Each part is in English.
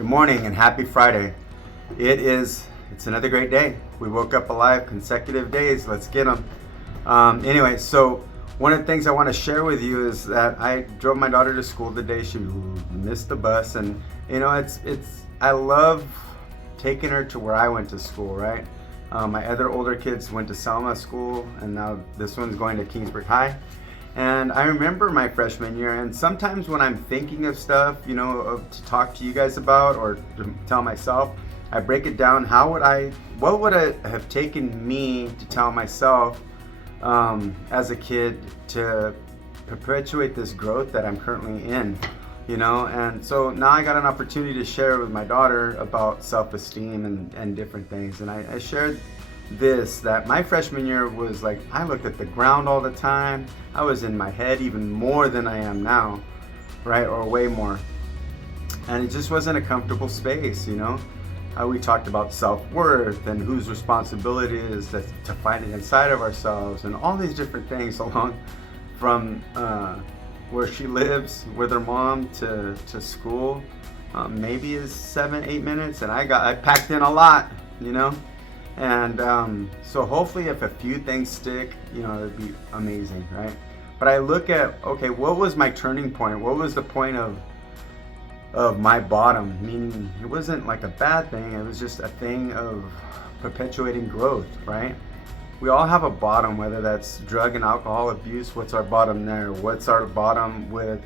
Good morning and happy Friday. It's another great day. We woke up alive, consecutive days. Let's get them. Anyway, so one of the things I want to share with you is that I drove my daughter to school today. She missed the bus, and I love taking her to where I went to school, right? My other older kids went to Selma School, and now this one's going to Kingsburg High. And I remember my freshman year, and sometimes when I'm thinking of stuff, to talk to you guys about or to tell myself, I break it down. What would it have taken me to tell myself as a kid to perpetuate this growth that I'm currently in, And so now I got an opportunity to share with my daughter about self-esteem and different things. And I shared that my freshman year was like, I looked at the ground all the time. I was in my head even more than I am now, right? Or way more. And it just wasn't a comfortable space, We talked about self-worth and whose responsibility it is to find it inside of ourselves and all these different things along from where she lives with her mom to school. Maybe is 7-8 minutes, and I packed in a lot, And so hopefully if a few things stick, it'd be amazing, right? But I look at, okay, what was my turning point? What was the point of my bottom? Meaning it wasn't like a bad thing. It was just a thing of perpetuating growth, right? We all have a bottom, whether that's drug and alcohol abuse. What's our bottom there? What's our bottom with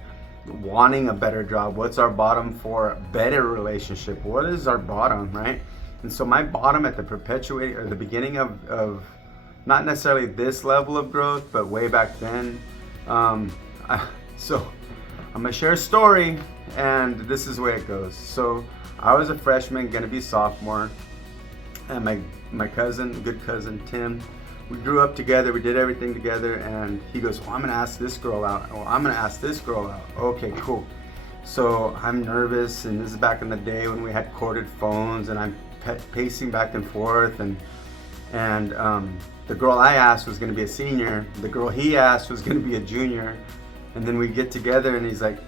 wanting a better job? What's our bottom for a better relationship? What is our bottom, right? And so my bottom at the beginning of not necessarily this level of growth, but way back then. So I'm gonna share a story, and this is the way it goes. So I was a freshman, gonna be sophomore, and my good cousin Tim, we grew up together, we did everything together, and he goes, well, I'm gonna ask this girl out. Oh, I'm gonna ask this girl out. Okay, cool. So I'm nervous, and this is back in the day when we had corded phones, and I'm pacing back and forth, and the girl I asked was going to be a senior. The girl he asked was going to be a junior, and then we get together, and he's like,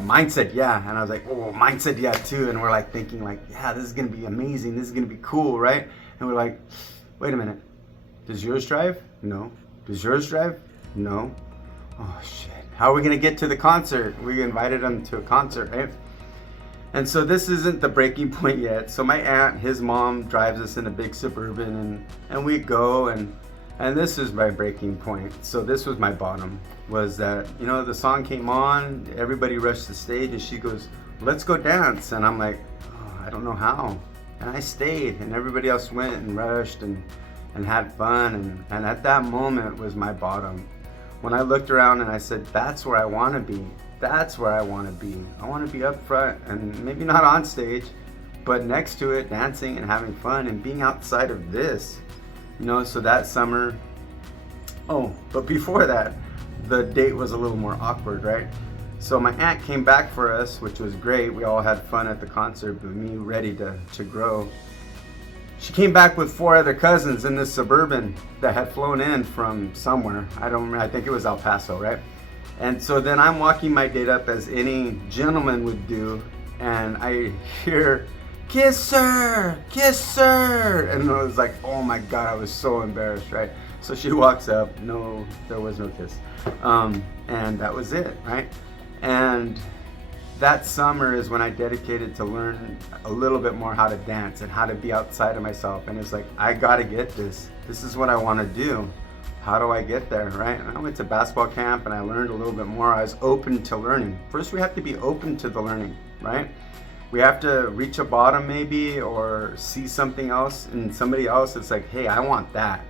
"Mine said yeah," and I was like, "Oh, mine said yeah too." And we're like thinking, like, "Yeah, this is going to be amazing. This is going to be cool, right?" And we're like, "Wait a minute. Does yours drive? No. Does yours drive? No. Oh shit. How are we going to get to the concert? We invited him to a concert, right?" And so this isn't the breaking point yet. So my aunt, his mom, drives us in a big Suburban, and we go, and this is my breaking point. So this was my bottom, was that, the song came on, everybody rushed the stage, and she goes, "Let's go dance." And I'm like, oh, I don't know how. And I stayed, and everybody else went and rushed and had fun. And at that moment was my bottom. When I looked around and I said, that's where I want to be. That's where I want to be. I want to be up front, and maybe not on stage, but next to it, dancing and having fun and being outside of this. So that summer, but before that, the date was a little more awkward, right? So my aunt came back for us, which was great. We all had fun at the concert, but me ready to grow. She came back with 4 other cousins in this Suburban that had flown in from somewhere. I don't remember. I think it was El Paso, right? And so then I'm walking my date up as any gentleman would do, and I hear, "Kiss her, kiss her." And I was like, oh my God, I was so embarrassed, right? So she walks up, no, there was no kiss. And that was it, right? And that summer is when I dedicated to learn a little bit more how to dance and how to be outside of myself. And it's like, I gotta get this. This is what I wanna do. How do I get there, right? And I went to basketball camp and I learned a little bit more. I was open to learning. First, we have to be open to the learning, right? We have to reach a bottom maybe, or see something else in somebody else. It's like, hey, I want that.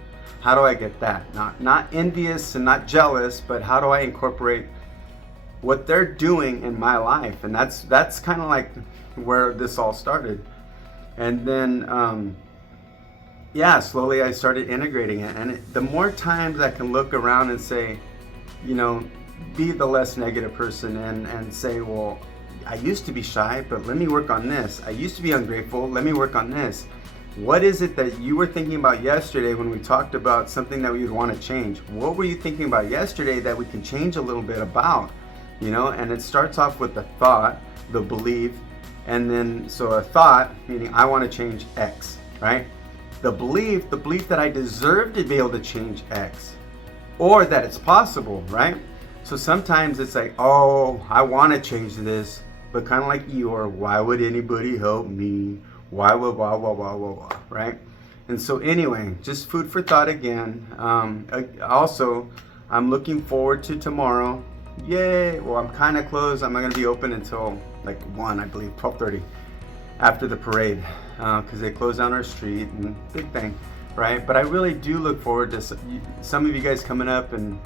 How do I get that? Not envious and not jealous, but how do I incorporate what they're doing in my life? And that's kind of like where this all started. And then, slowly I started integrating it. And the more times I can look around and say, be the less negative person and say, well, I used to be shy, but let me work on this. I used to be ungrateful. Let me work on this. What is it that you were thinking about yesterday when we talked about something that we would want to change? What were you thinking about yesterday that we can change a little bit about? And it starts off with the thought, the belief, And then, so a thought, meaning I want to change X, right? The belief that I deserve to be able to change X, or that it's possible, right? So sometimes it's like, oh, I want to change this, but kind of like Eeyore, why would anybody help me? Why would, right? And so anyway, just food for thought again. Also, I'm looking forward to tomorrow. Yay! Well, I'm kind of closed. I'm not going to be open until like 1, I believe, 12:30 after the parade, because they close down our street and big thing, right? But I really do look forward to some of you guys coming up and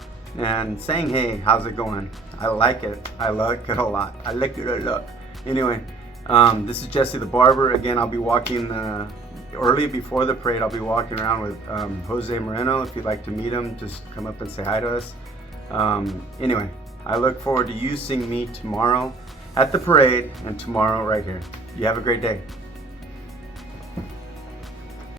saying, hey, how's it going? I like it. I like it a lot. I like it a lot. Anyway, this is Jesse the Barber. Again, I'll be walking early before the parade. I'll be walking around with Jose Moreno. If you'd like to meet him, just come up and say hi to us. Anyway, I look forward to you seeing me tomorrow at the parade and tomorrow right here. You have a great day.